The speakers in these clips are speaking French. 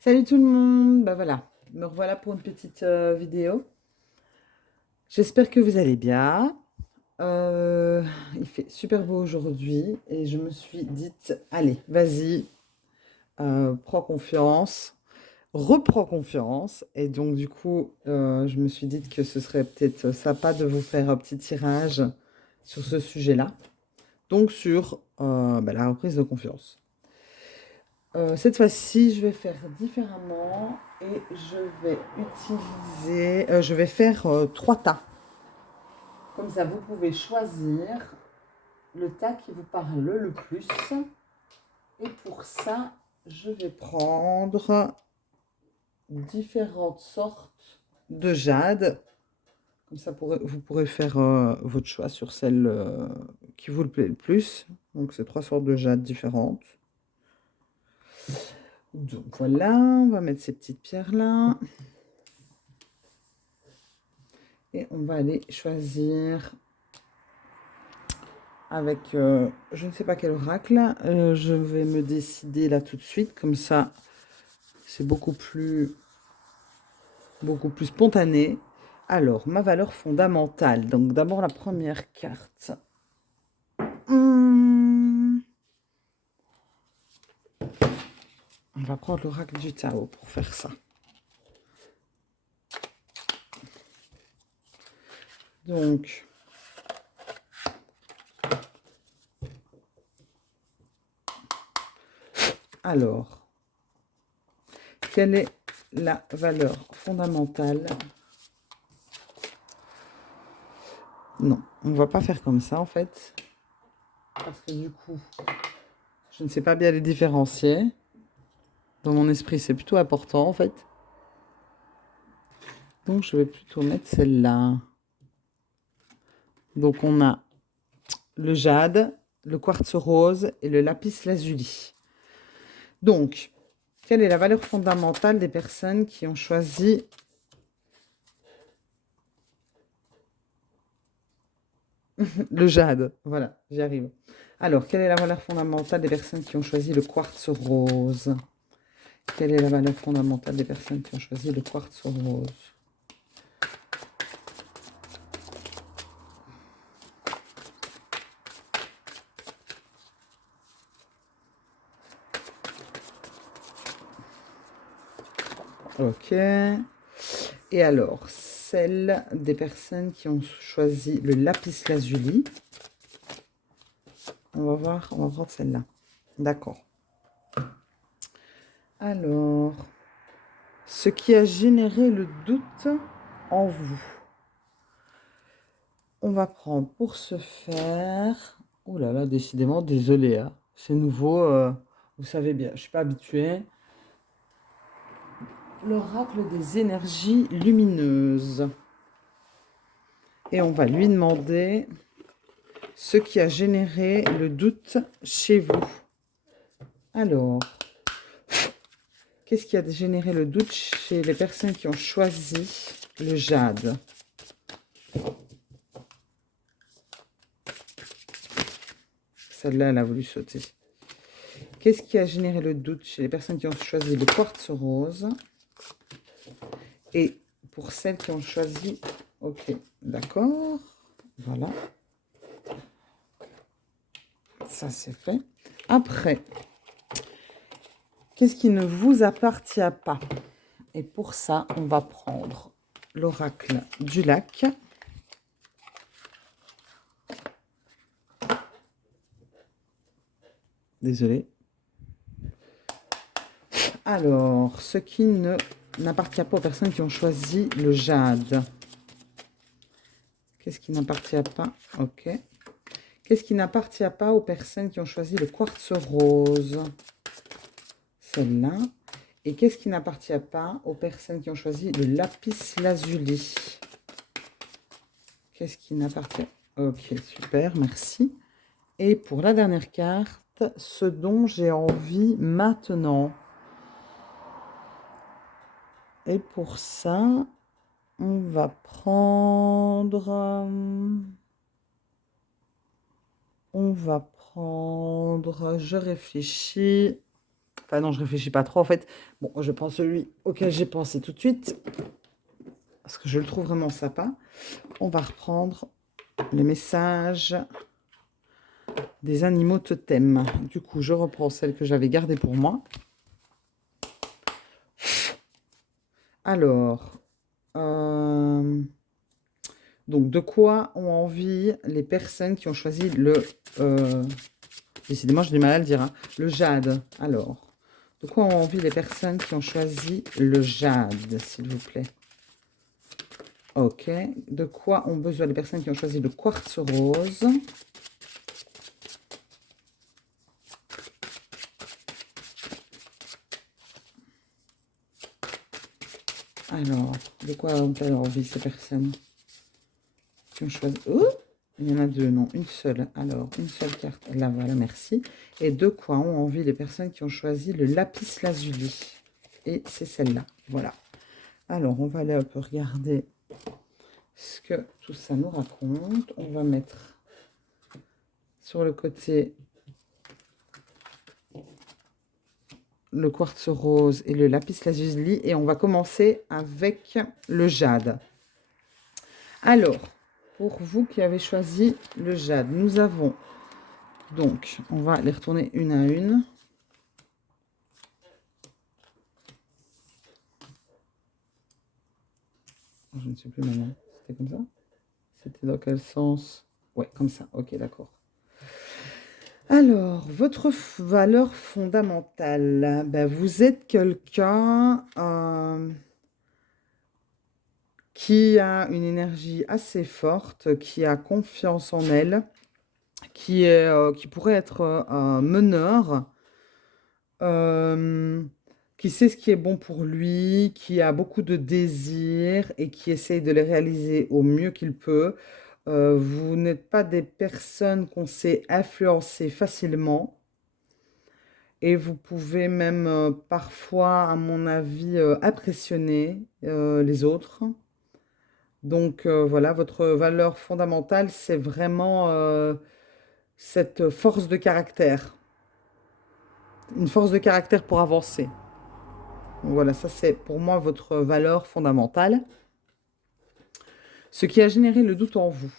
Salut tout le monde, bah voilà, me revoilà pour une petite vidéo. J'espère que vous allez bien. Euh, il fait super beau aujourd'hui et je me suis dite, allez, vas-y, prends confiance, reprends confiance. Et donc du coup, je me suis dit que ce serait peut-être sympa de vous faire un petit tirage sur ce sujet-là, donc sur la reprise de confiance. Cette fois-ci, je vais faire différemment et je vais faire trois tas. Comme ça, vous pouvez choisir le tas qui vous parle le plus. Et pour ça, je vais prendre différentes sortes de jade. Comme ça, vous pourrez faire votre choix sur celle qui vous plaît le plus. Donc, c'est trois sortes de jade différentes. Donc voilà, on va mettre ces petites pierres-là. Et on va aller choisir avec, je ne sais pas quel oracle. Je vais me décider là tout de suite. Comme ça, c'est beaucoup plus spontané. Alors, ma valeur fondamentale. Donc d'abord la première carte. On va prendre l'oracle du Tao pour faire ça. Donc, alors, quelle est la valeur fondamentale? Non, on va pas faire comme ça en fait. Parce que du coup, je ne sais pas bien les différencier. Dans mon esprit, c'est plutôt important en fait. Donc, je vais plutôt mettre celle-là. Donc, on a le jade, le quartz rose et le lapis lazuli. Donc, quelle est la valeur fondamentale des personnes qui ont choisi le jade? Voilà, j'y arrive. Alors, quelle est la valeur fondamentale des personnes qui ont choisi le quartz rose? Quelle est la valeur fondamentale des personnes qui ont choisi le quartz rose? Ok. Et alors, celle des personnes qui ont choisi le lapis lazuli. On va prendre celle-là. D'accord. Alors, ce qui a généré le doute en vous. On va prendre pour ce faire... Oh là là, décidément, désolé, hein. C'est nouveau, vous savez bien, je ne suis pas habituée. L'oracle des énergies lumineuses. Et on va lui demander ce qui a généré le doute chez vous. Alors, qu'est-ce qui a généré le doute chez les personnes qui ont choisi le jade? Celle-là, elle a voulu sauter. Qu'est-ce qui a généré le doute chez les personnes qui ont choisi le quartz rose? Et pour celles qui ont choisi... Ok, d'accord. Voilà. Ça, c'est fait. Après, qu'est-ce qui ne vous appartient pas? Et pour ça, on va prendre l'oracle du lac. Désolée. Alors, ce qui n'appartient pas aux personnes qui ont choisi le jade. Qu'est-ce qui n'appartient pas? Ok. Qu'est-ce qui n'appartient pas aux personnes qui ont choisi le quartz rose? Celle-là. Et qu'est-ce qui n'appartient pas aux personnes qui ont choisi le lapis lazuli? Qu'est-ce qui n'appartient... Ok, super, merci. Et pour la dernière carte, ce dont j'ai envie maintenant. Et pour ça, on va prendre... je réfléchis. Enfin non, je réfléchis pas trop en fait. Bon, je prends celui auquel j'ai pensé tout de suite, parce que je le trouve vraiment sympa. On va reprendre les messages des animaux totems. Du coup, je reprends celle que j'avais gardée pour moi. Alors, donc de quoi ont envie les personnes qui ont choisi le... décidément, j'ai du mal à le dire, hein, le jade. Alors, de quoi ont envie les personnes qui ont choisi le jade, s'il vous plaît? Ok. De quoi ont besoin les personnes qui ont choisi le quartz rose? Alors, de quoi ont-elles envie ces personnes qui ont choisi... Oh, il y en a deux, non, une seule. Alors, une seule carte. Là, voilà, merci. Et de quoi ont envie les personnes qui ont choisi le lapis lazuli? Et c'est celle-là. Voilà. Alors, on va aller un peu regarder ce que tout ça nous raconte. On va mettre sur le côté le quartz rose et le lapis lazuli. Et on va commencer avec le jade. Alors, pour vous qui avez choisi le jade, nous avons donc, on va les retourner une à une. Je ne sais plus maintenant. C'était comme ça? C'était dans quel sens? Ouais, comme ça. Ok, d'accord. Alors, votre valeur fondamentale, ben, vous êtes quelqu'un qui a une énergie assez forte, qui a confiance en elle, qui pourrait être un meneur, qui sait ce qui est bon pour lui, qui a beaucoup de désirs et qui essaye de les réaliser au mieux qu'il peut. Vous n'êtes pas des personnes qu'on sait influencer facilement et vous pouvez même parfois, à mon avis, impressionner les autres. Donc voilà, votre valeur fondamentale, c'est vraiment cette force de caractère. Une force de caractère pour avancer. Donc voilà, ça c'est pour moi votre valeur fondamentale. Ce qui a généré le doute en vous.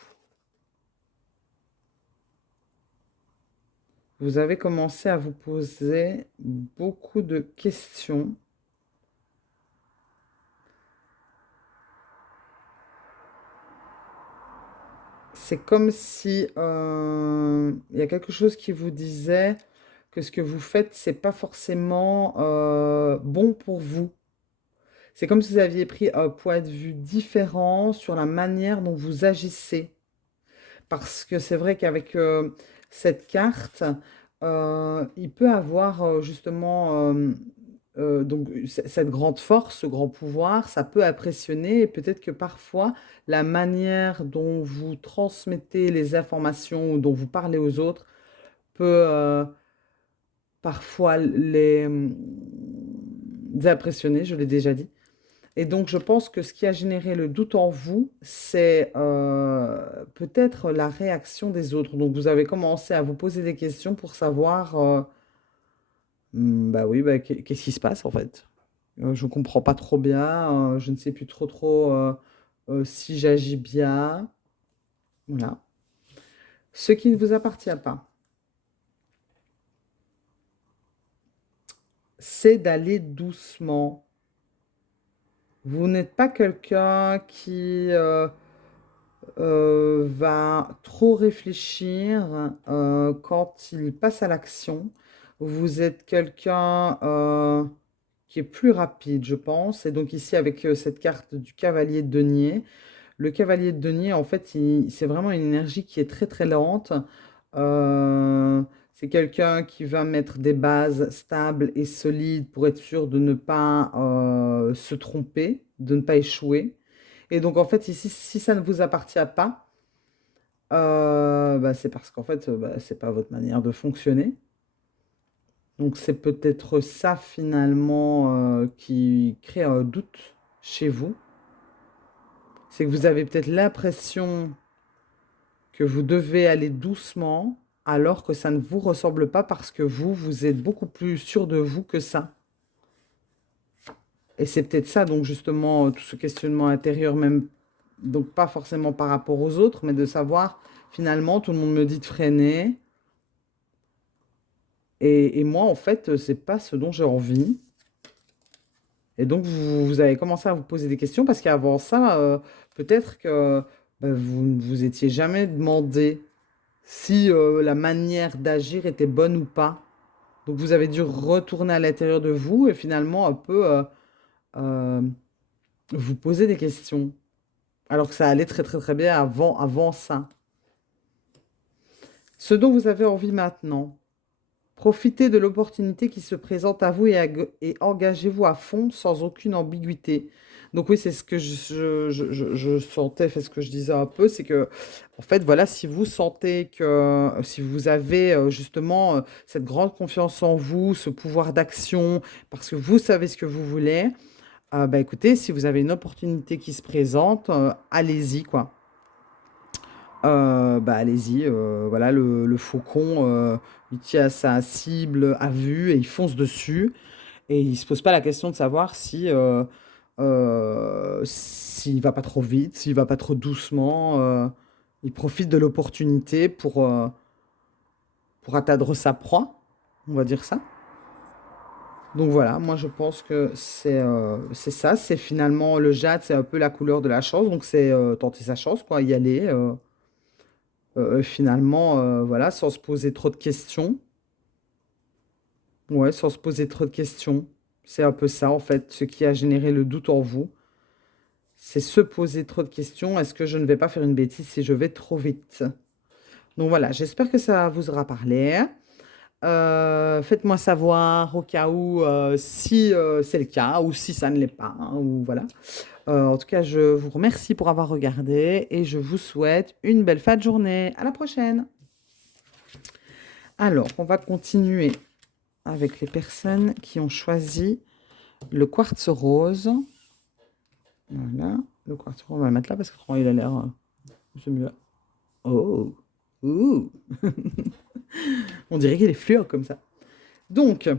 Vous avez commencé à vous poser beaucoup de questions. C'est comme si il y a quelque chose qui vous disait que ce que vous faites, c'est pas forcément bon pour vous. C'est comme si vous aviez pris un point de vue différent sur la manière dont vous agissez. Parce que c'est vrai qu'avec cette carte, il peut avoir justement donc cette grande force, ce grand pouvoir, ça peut impressionner et peut-être que parfois la manière dont vous transmettez les informations ou dont vous parlez aux autres peut parfois les impressionner, je l'ai déjà dit. Et donc, je pense que ce qui a généré le doute en vous, c'est peut-être la réaction des autres. Donc, vous avez commencé à vous poser des questions pour savoir, bah oui, bah, qu'est-ce qui se passe en fait? Je ne comprends pas trop bien, je ne sais plus trop si j'agis bien. Voilà. Ce qui ne vous appartient pas, c'est d'aller doucement. Vous n'êtes pas quelqu'un qui va trop réfléchir quand il passe à l'action. Vous êtes quelqu'un qui est plus rapide, je pense. Et donc ici, avec cette carte du cavalier de denier, le cavalier de denier, en fait, c'est vraiment une énergie qui est très très lente. C'est quelqu'un qui va mettre des bases stables et solides pour être sûr de ne pas se tromper, de ne pas échouer. Et donc, en fait, ici, si ça ne vous appartient pas, bah, c'est parce qu'en fait, bah, c'est pas votre manière de fonctionner. Donc, c'est peut-être ça, finalement, qui crée un doute chez vous. C'est que vous avez peut-être l'impression que vous devez aller doucement, alors que ça ne vous ressemble pas parce que vous êtes beaucoup plus sûr de vous que ça. Et c'est peut-être ça, donc justement, tout ce questionnement intérieur, même, donc pas forcément par rapport aux autres, mais de savoir, finalement, tout le monde me dit de freiner. Et moi, en fait, c'est pas ce dont j'ai envie. Et donc, vous avez commencé à vous poser des questions parce qu'avant ça, peut-être que vous ne vous étiez jamais demandé si la manière d'agir était bonne ou pas. Donc, vous avez dû retourner à l'intérieur de vous et finalement un peu euh, vous poser des questions. Alors que ça allait très très très bien avant ça. Ce dont vous avez envie maintenant, profitez de l'opportunité qui se présente à vous et engagez-vous à fond sans aucune ambiguïté. Donc oui, c'est ce que je sentais, fait ce que je disais un peu, c'est que, en fait, voilà, si vous sentez que, si vous avez justement cette grande confiance en vous, ce pouvoir d'action, parce que vous savez ce que vous voulez, bah écoutez, si vous avez une opportunité qui se présente, allez-y, quoi. Bah, allez-y, voilà, le faucon, il tient sa cible à vue et il fonce dessus et il se pose pas la question de savoir si, s'il va pas trop vite, s'il va pas trop doucement, il profite de l'opportunité pour atteindre sa proie, on va dire ça. Donc voilà, moi je pense que c'est ça, c'est finalement le jade, c'est un peu la couleur de la chance, donc c'est tenter sa chance, quoi, y aller. Finalement, voilà, sans se poser trop de questions. Ouais, sans se poser trop de questions. C'est un peu ça, en fait, ce qui a généré le doute en vous. C'est se poser trop de questions. Est-ce que je ne vais pas faire une bêtise si je vais trop vite? Donc voilà, j'espère que ça vous aura parlé. Faites-moi savoir au cas où si c'est le cas ou si ça ne l'est pas, hein, ou voilà. En tout cas, je vous remercie pour avoir regardé et je vous souhaite une belle fin de journée. À la prochaine. Alors, on va continuer avec les personnes qui ont choisi le quartz rose. Voilà, le quartz rose, on va le mettre là parce que il a l'air. C'est mieux là. Oh, ouh. On dirait qu'il est fluo comme ça. Donc,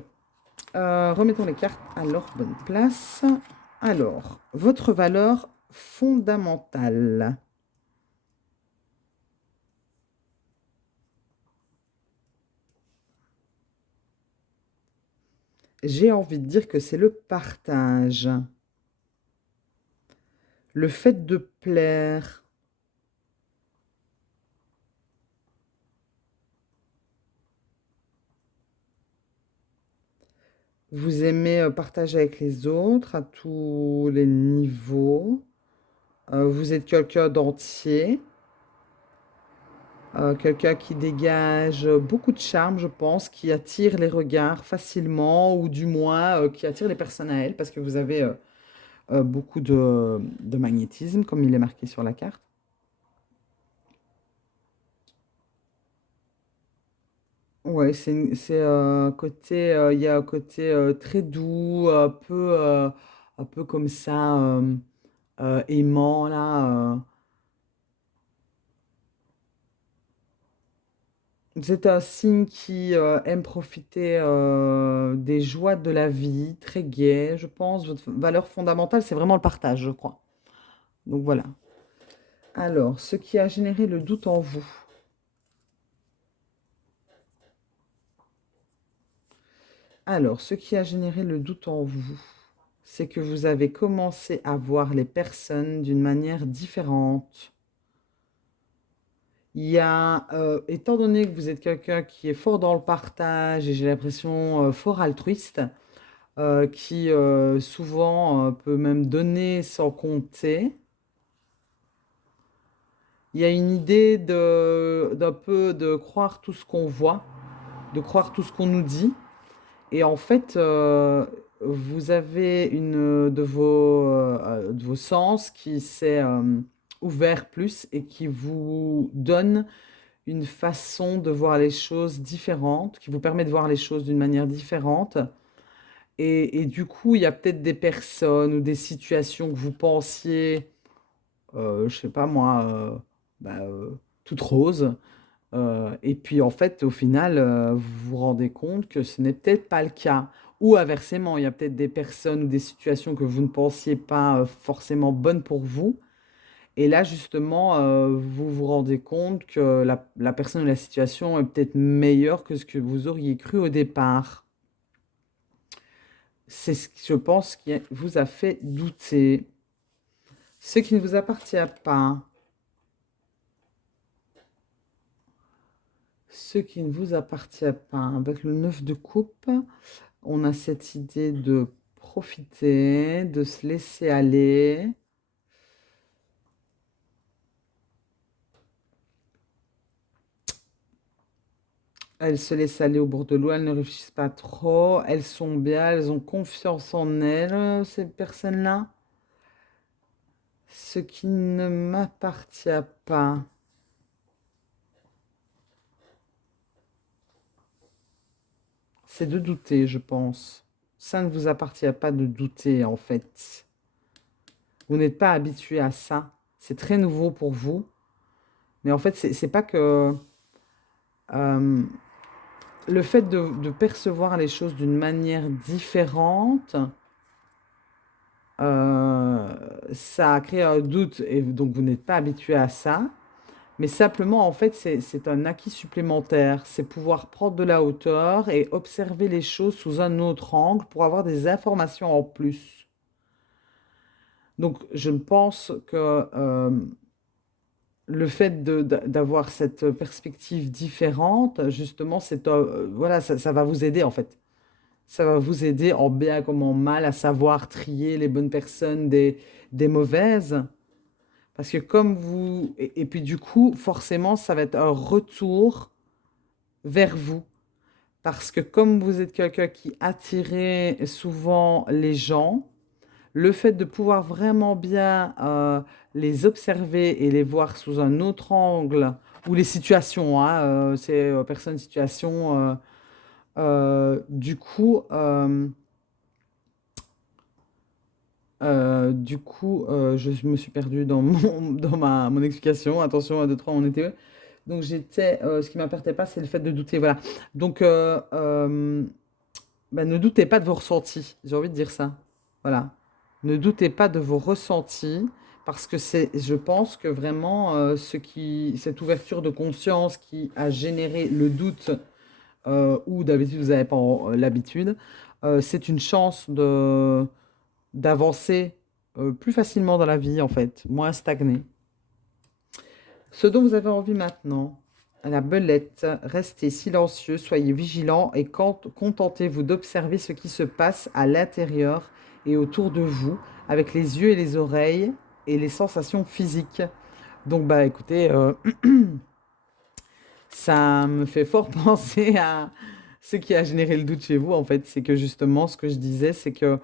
remettons les cartes à leur bonne place. Alors, votre valeur fondamentale. J'ai envie de dire que c'est le partage. Le fait de plaire. Vous aimez partager avec les autres à tous les niveaux. Vous êtes quelqu'un d'entier. Quelqu'un qui dégage beaucoup de charme, je pense, qui attire les regards facilement, ou du moins qui attire les personnes à elle, parce que vous avez beaucoup de magnétisme, comme il est marqué sur la carte. Ouais, c'est côté, il y a un côté très doux, un peu comme ça, aimant là. Vous êtes un signe qui aime profiter des joies de la vie, très gai, je pense. Votre valeur fondamentale, c'est vraiment le partage, je crois. Donc voilà. Alors, ce qui a généré le doute en vous. Alors, ce qui a généré le doute en vous, c'est que vous avez commencé à voir les personnes d'une manière différente. Il y a, étant donné que vous êtes quelqu'un qui est fort dans le partage et j'ai l'impression fort altruiste, qui souvent peut même donner sans compter. Il y a une idée d'un peu de croire tout ce qu'on voit, de croire tout ce qu'on nous dit. Et en fait, vous avez une de vos sens qui s'est ouvert plus et qui vous donne une façon de voir les choses différentes, qui vous permet de voir les choses d'une manière différente. Et du coup, il y a peut-être des personnes ou des situations que vous pensiez, je sais pas moi, bah, toutes roses, Et puis en fait, au final, vous vous rendez compte que ce n'est peut-être pas le cas. Ou inversement, il y a peut-être des personnes ou des situations que vous ne pensiez pas forcément bonnes pour vous. Et là, justement, vous vous rendez compte que la personne ou la situation est peut-être meilleure que ce que vous auriez cru au départ. C'est ce que je pense qui vous a fait douter. Ce qui ne vous appartient pas. Ce qui ne vous appartient pas. Avec le 9 de coupe, on a cette idée de profiter, de se laisser aller. Elles se laissent aller au bord de l'eau, elles ne réfléchissent pas trop, elles sont bien, elles ont confiance en elles, ces personnes-là. Ce qui ne m'appartient pas, c'est de douter, je pense. Ça ne vous appartient pas de douter, en fait. Vous n'êtes pas habitué à ça. C'est très nouveau pour vous. Mais en fait, c'est pas que euh, le fait de percevoir les choses d'une manière différente, euh, ça a créé un doute et donc vous n'êtes pas habitué à ça. Mais simplement, en fait, c'est un acquis supplémentaire. C'est pouvoir prendre de la hauteur et observer les choses sous un autre angle pour avoir des informations en plus. Donc, je pense que le fait d'avoir cette perspective différente, justement, voilà, ça va vous aider en fait. Ça va vous aider en bien comme en mal à savoir trier les bonnes personnes des mauvaises. Parce que comme vous... et puis du coup, forcément, ça va être un retour vers vous. Parce que comme vous êtes quelqu'un qui attirez souvent les gens, le fait de pouvoir vraiment bien les observer et les voir sous un autre angle, ou les situations, hein, c'est personne, situation, du coup, je me suis perdue dans mon explication. Attention, à 2, 3, on était où? Donc ce qui m'appartenait pas, c'est le fait de douter, voilà. Donc, bah, ne doutez pas de vos ressentis, j'ai envie de dire ça. Voilà. Ne doutez pas de vos ressentis, parce que je pense que vraiment, cette ouverture de conscience qui a généré le doute, ou d'habitude vous n'avez pas l'habitude, c'est une chance d'avancer plus facilement dans la vie, en fait, moins stagner. Ce dont vous avez envie maintenant, la belette, restez silencieux, soyez vigilants et contentez-vous d'observer ce qui se passe à l'intérieur et autour de vous, avec les yeux et les oreilles et les sensations physiques. Donc, bah écoutez, ça me fait fort penser à ce qui a généré le doute chez vous, en fait. C'est que justement, ce que je disais, c'est que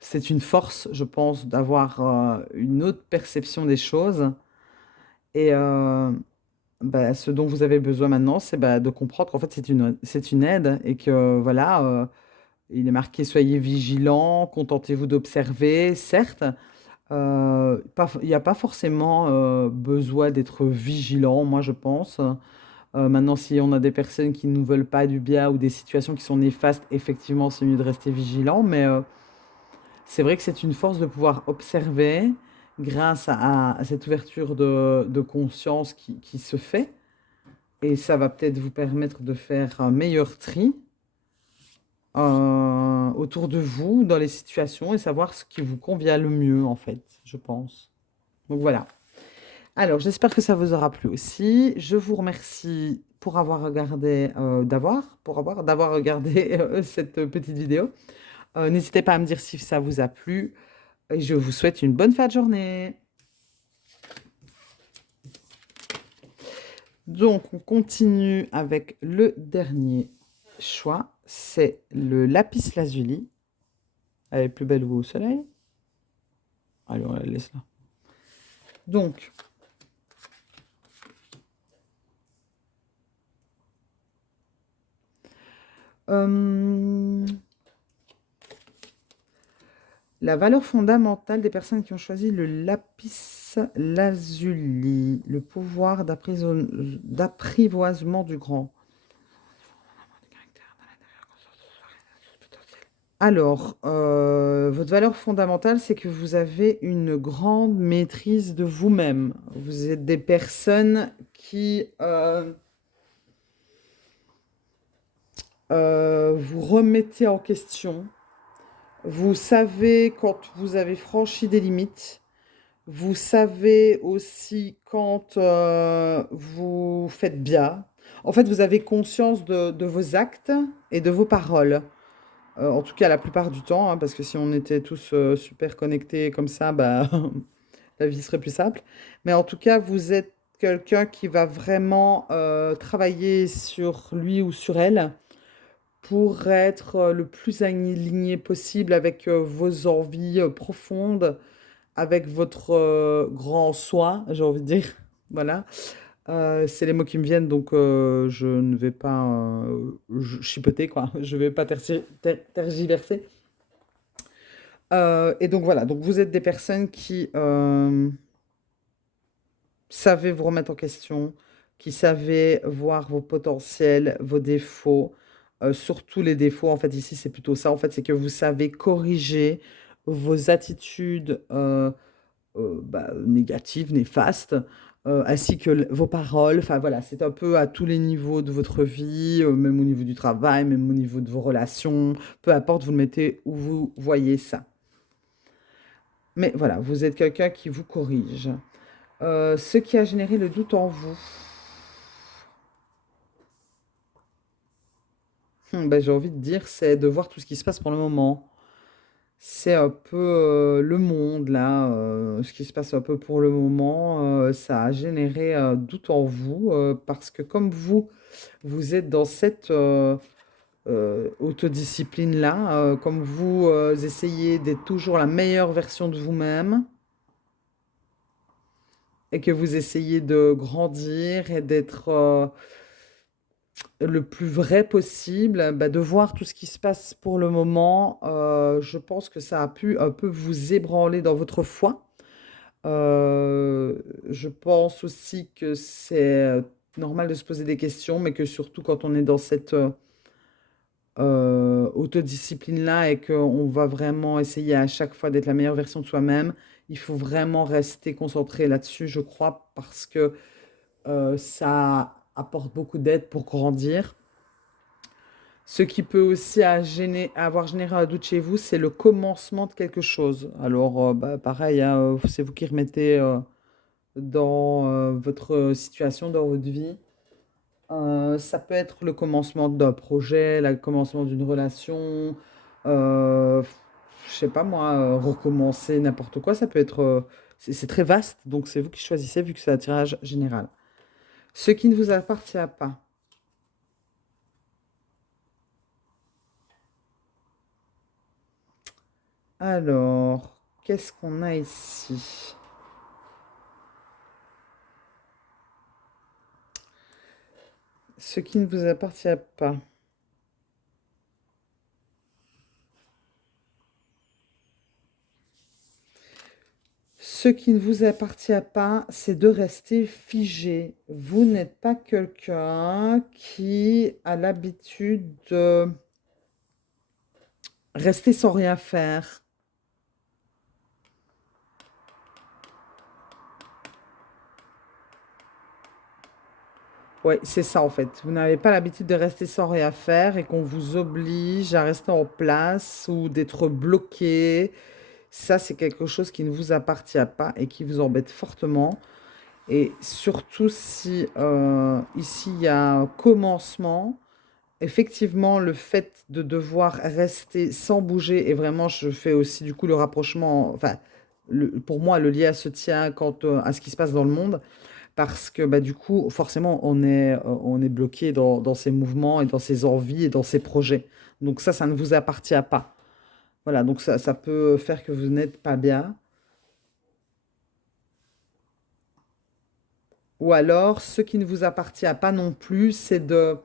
c'est une force, je pense, d'avoir une autre perception des choses. Et bah, ce dont vous avez besoin maintenant, c'est bah, de comprendre qu'en fait, c'est une aide et que voilà, il est marqué soyez vigilants, contentez-vous d'observer, certes. Il n'y a pas forcément besoin d'être vigilant, moi je pense. Maintenant, si on a des personnes qui ne nous veulent pas du bien ou des situations qui sont néfastes, effectivement, c'est mieux de rester vigilant. Mais c'est vrai que c'est une force de pouvoir observer grâce à cette ouverture de conscience qui se fait. Et ça va peut-être vous permettre de faire un meilleur tri autour de vous, dans les situations, et savoir ce qui vous convient le mieux, en fait, je pense. Donc voilà. Alors, j'espère que ça vous aura plu aussi. Je vous remercie pour avoir regardé, d'avoir regardé cette petite vidéo. N'hésitez pas à me dire si ça vous a plu. Et je vous souhaite une bonne fin de journée. Donc, on continue avec le dernier choix. C'est le lapis lazuli. Elle est plus belle au soleil. Allez, on la laisse là. Donc, euh, La valeur fondamentale des personnes qui ont choisi le lapis lazuli, le pouvoir d'apprivoisement du grand. Alors, votre valeur fondamentale, c'est que vous avez une grande maîtrise de vous-même. Vous êtes des personnes qui vous remettez en question. Vous savez quand vous avez franchi des limites. Vous savez aussi quand vous faites bien. En fait, vous avez conscience de vos actes et de vos paroles. En tout cas, la plupart du temps, hein, parce que si on était tous super connectés comme ça, bah, la vie serait plus simple. Mais en tout cas, vous êtes quelqu'un qui va vraiment travailler sur lui ou sur elle pour être le plus aligné possible avec vos envies profondes, avec votre grand soi, j'ai envie de dire. Voilà. C'est les mots qui me viennent, donc je ne vais pas chipoter, quoi. Je ne vais pas tergiverser. Et donc voilà, donc vous êtes des personnes qui savez vous remettre en question, qui savez voir vos potentiels, vos défauts, surtout les défauts. En fait, ici, c'est plutôt ça. En fait, c'est que vous savez corriger vos attitudes bah, négatives, néfastes, ainsi que vos paroles. Enfin voilà, c'est un peu à tous les niveaux de votre vie, même au niveau du travail, même au niveau de vos relations. Peu importe, vous le mettez où vous voyez ça. Mais voilà, vous êtes quelqu'un qui vous corrige. Ce qui a généré le doute en vous. Ben, j'ai envie de dire, c'est de voir tout ce qui se passe pour le moment. C'est un peu le monde, là, ce qui se passe un peu pour le moment. Ça a généré un doute en vous, parce que comme vous, vous êtes dans cette autodiscipline-là, comme vous essayez d'être toujours la meilleure version de vous-même, et que vous essayez de grandir et d'être le plus vrai possible, bah, de voir tout ce qui se passe pour le moment, je pense que ça a pu un peu vous ébranler dans votre foi. Je pense aussi que c'est normal de se poser des questions, mais que surtout quand on est dans cette autodiscipline-là et qu'on va vraiment essayer à chaque fois d'être la meilleure version de soi-même, il faut vraiment rester concentré là-dessus, je crois, parce que ça apporte beaucoup d'aide pour grandir. Ce qui peut aussi avoir généré un doute chez vous, c'est le commencement de quelque chose. Alors, bah, pareil, hein, c'est vous qui remettez dans votre situation, dans votre vie. Ça peut être le commencement d'un projet, le commencement d'une relation, euh, je sais pas moi, recommencer n'importe quoi. Ça peut être, c'est très vaste, donc c'est vous qui choisissez vu que c'est un tirage général. Ce qui ne vous appartient pas. Alors, qu'est-ce qu'on a ici? Ce qui ne vous appartient pas. Ce qui ne vous appartient pas, c'est de rester figé. Vous n'êtes pas quelqu'un qui a l'habitude de rester sans rien faire. Oui, c'est ça en fait. Vous n'avez pas l'habitude de rester sans rien faire et qu'on vous oblige à rester en place ou d'être bloqué. Ça, c'est quelque chose qui ne vous appartient pas et qui vous embête fortement. Et surtout si ici il y a un commencement, effectivement, le fait de devoir rester sans bouger, et vraiment, je fais aussi du coup le rapprochement, enfin, pour moi, le lien se tient à ce qui se passe dans le monde, parce que bah, du coup, forcément, on est bloqué dans ses mouvements et dans ses envies et dans ses projets. Donc ça ne vous appartient pas. Voilà, donc ça peut faire que vous n'êtes pas bien. Ou alors, ce qui ne vous appartient pas non plus, c'est de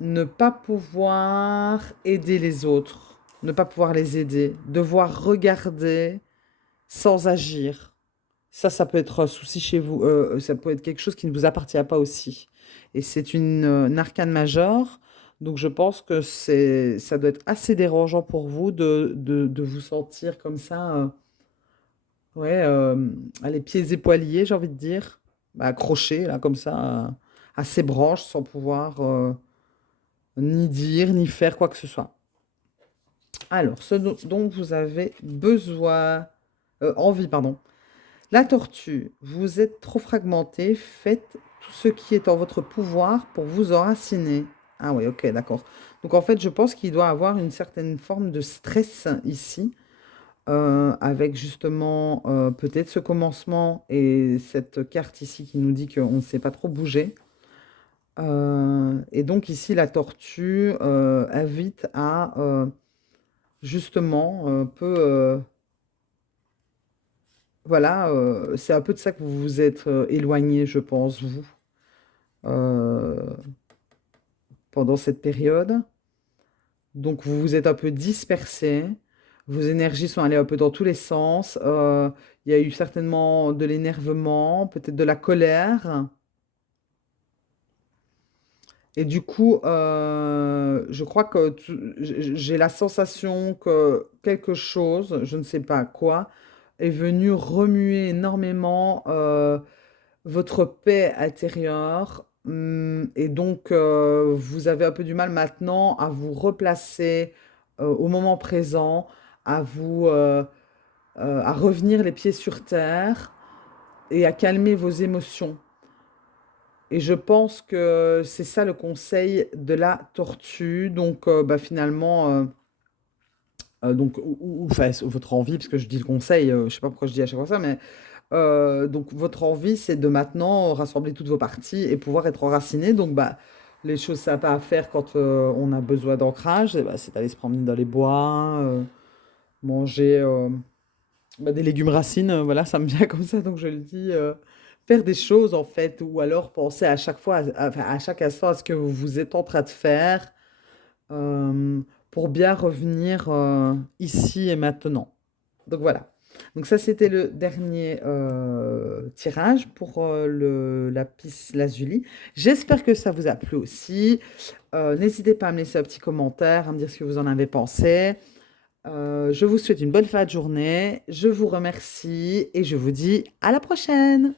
ne pas pouvoir aider les autres. ne pas pouvoir les aider, devoir regarder sans agir. Ça peut être un souci chez vous. Ça peut être quelque chose qui ne vous appartient pas aussi. Et c'est une arcane majeure. Donc je pense que ça doit être assez dérangeant pour vous de vous sentir comme ça, ouais, les pieds et poings liés, j'ai envie de dire, bah, accrochés là comme ça à ses branches sans pouvoir ni dire ni faire quoi que ce soit. Alors, dont vous avez besoin, envie, pardon. La tortue, vous êtes trop fragmenté, faites tout ce qui est en votre pouvoir pour vous enraciner. Ah oui, ok, d'accord. Donc en fait, je pense qu'il doit avoir une certaine forme de stress ici, avec justement peut-être ce commencement et cette carte ici qui nous dit qu'on ne sait pas trop bouger. Et donc ici, la tortue invite à justement un peu... voilà, c'est un peu de ça que vous vous êtes éloigné, je pense, vous, euh, pendant cette période. Donc, vous vous êtes un peu dispersé. Vos énergies sont allées un peu dans tous les sens. Il y a eu certainement de l'énervement, peut-être de la colère. Et du coup, je crois que j'ai la sensation que quelque chose, je ne sais pas quoi, est venu remuer énormément votre paix intérieure. Et donc, vous avez un peu du mal maintenant à vous replacer au moment présent, à revenir les pieds sur terre et à calmer vos émotions. Et je pense que c'est ça le conseil de la tortue. Donc, bah, finalement, donc, enfin, votre envie, parce que je dis le conseil, je sais pas pourquoi je dis à chaque fois ça, mais donc votre envie, c'est de maintenant rassembler toutes vos parties et pouvoir être enraciné. Donc, bah, les choses sympas à faire quand on a besoin d'ancrage, bah, c'est d'aller se promener dans les bois, manger bah, des légumes racines. Voilà, ça me vient comme ça, donc je le dis. Faire des choses en fait, ou alors penser à chaque fois, enfin, à chaque instant à ce que vous êtes en train de faire euh, pour bien revenir ici et maintenant. Donc voilà. Donc ça, c'était le dernier tirage pour le lapis lazuli. J'espère que ça vous a plu aussi. N'hésitez pas à me laisser un petit commentaire, à me dire ce que vous en avez pensé. Je vous souhaite une bonne fin de journée. Je vous remercie et je vous dis à la prochaine.